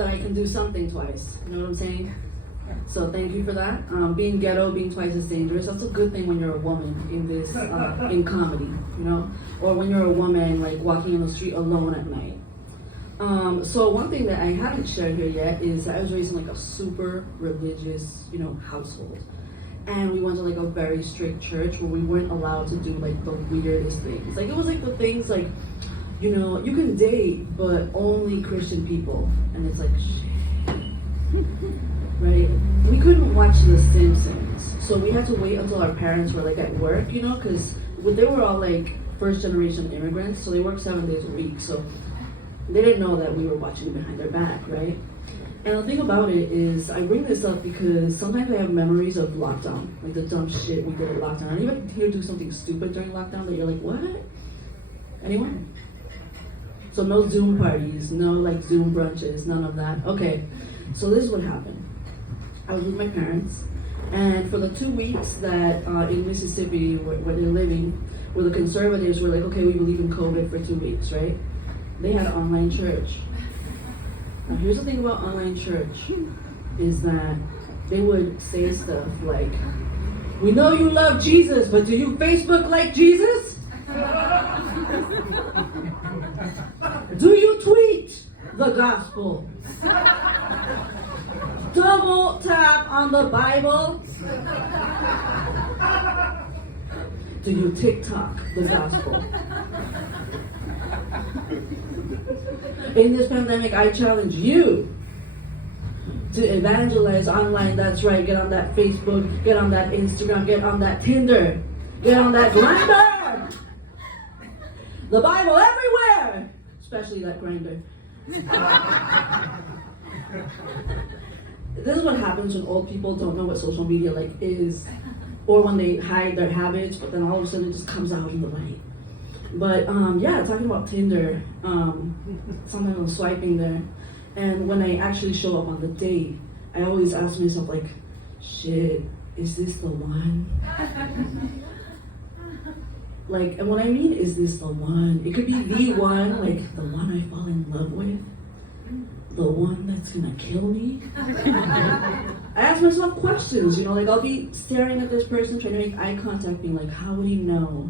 that I can do something twice. You know what I'm saying? So thank you for that. Being ghetto, being twice as dangerous, that's a good thing when you're a woman in this, in comedy, you know? Or when you're a woman, like, walking in the street alone at night. So one thing that I haven't shared here yet is I was raised in, like, a super religious, you know, household. And we went to, like, a very strict church where we weren't allowed to do, like, the weirdest things. Like, it was, like, the things, like, you know, you can date, but only Christian people. And it's like, shit. Right? We couldn't watch The Simpsons, so we had to wait until our parents were like at work, you know, because they were all like first generation immigrants, so they worked 7 days a week, so they didn't know that we were watching behind their back, right? And the thing about it is, I bring this up because sometimes I have memories of lockdown, like the dumb shit we did at lockdown. Anybody here do something stupid during lockdown that you're like, what? Anyone? So no Zoom parties, no like Zoom brunches, none of that. Okay, so this is what happened. I was with my parents, and for the 2 weeks that in Mississippi, where they're living, where the conservatives were like, okay, we believe in COVID for 2 weeks, right? They had online church. Now here's the thing about online church, is that they would say stuff like, we know you love Jesus, but do you Facebook like Jesus? Do you tweet the gospel? Double tap on the Bible? Do you Tik Tok the gospel? In this pandemic, I challenge you to evangelize online. That's right. Get on that Facebook, get on that Instagram, get on that Tinder, get on that Grindr. The Bible everywhere, especially that Grindr. This is what happens when old people don't know what social media like is, or when they hide their habits, but then all of a sudden it just comes out in the light. But yeah, talking about Tinder, sometimes I'm swiping there, and when I actually show up on the date, I always ask myself like, shit, is this the one? Like, and what I mean is this the one? It could be the one, like the one I fall in love with, the one that's gonna kill me. I ask myself questions, you know, like I'll be staring at this person, trying to make eye contact, being like, how would he know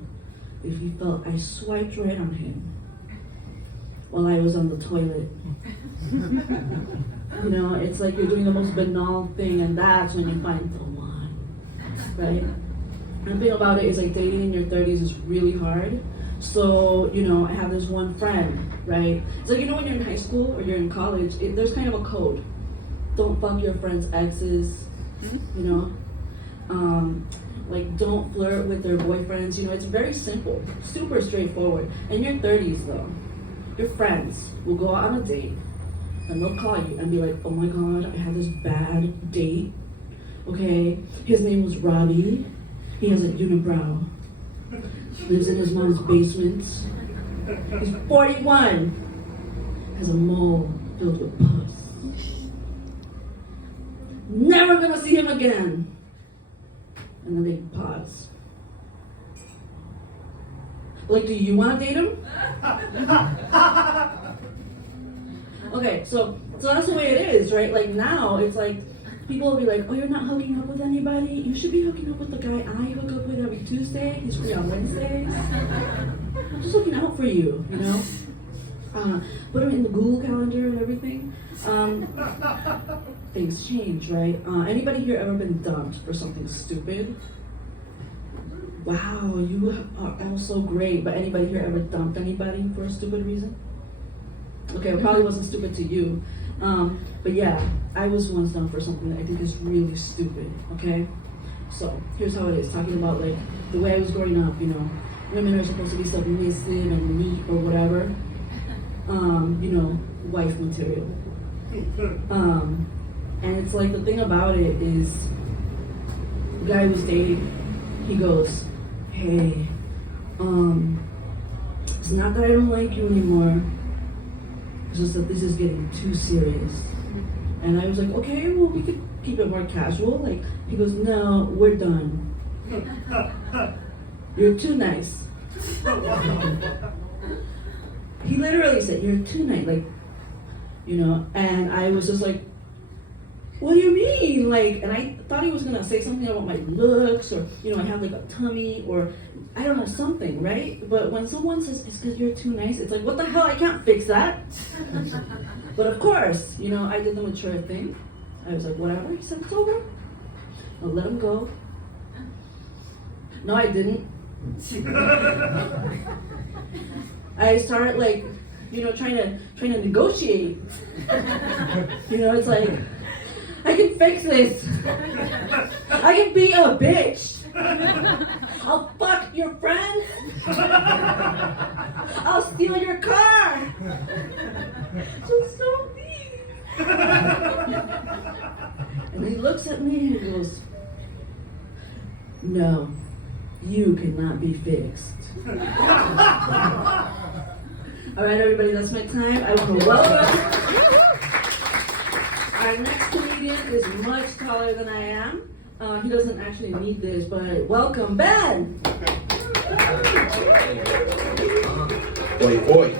if he felt I swiped right on him while I was on the toilet? You know, it's like you're doing the most banal thing, and that's when you find the one, right? And the thing about it is, like, dating in your 30s is really hard. So, you know, I have this one friend, right? It's like, you know, when you're in high school or you're in college, there's kind of a code. Don't fuck your friends' exes, you know? Like, don't flirt with their boyfriends. You know, it's very simple, super straightforward. In your 30s, though, your friends will go out on a date, and they'll call you and be like, oh my God, I had this bad date, okay? His name was Robbie. He has a unibrow, lives in his mom's basement. He's 41, has a mole filled with pus. Never gonna see him again. And then they pause. Like, do you wanna date him? Okay, so that's the way it is, right? Like now, it's like, people will be like, oh, you're not hooking up with anybody? You should be hooking up with the guy I hook up with every Tuesday. He's free on Wednesdays. I'm just looking out for you, you know? Put him in the Google Calendar and everything. Things change, right? Anybody here ever been dumped for something stupid? Wow, you are all so great. But anybody here ever dumped anybody for a stupid reason? Okay, it probably wasn't stupid to you. But yeah, I was once dumped for something that I think is really stupid, okay? So, here's how it is, talking about like the way I was growing up, you know, women are supposed to be submissive and meek or whatever, you know, wife material. And it's like, the thing about it is, the guy I was dating, he goes, hey, it's not that I don't like you anymore, it's just that this is getting too serious. And I was like, okay, well, we could keep it more casual. Like, he goes, no, we're done. You're too nice. He literally said, you're too nice. Like, you know, and I was just like, what do you mean? Like, and I thought he was gonna say something about my looks, or, you know, I have like a tummy, or I don't know, something, right? But when someone says, it's because you're too nice, it's like, what the hell, I can't fix that. But of course, you know, I did the mature thing. I was like, whatever, he said, it's over. I'll let him go. No, I didn't. I started like, you know, trying to negotiate. You know, it's like, I can fix this. I can be a bitch. I'll fuck your friends. I'll steal your car. Just so mean. And he looks at me and he goes, no, you cannot be fixed. All right, everybody, that's my time. I want to welcome. Our next comedian is much taller than I am. He doesn't actually need this, but welcome, Ben. Oi, oi.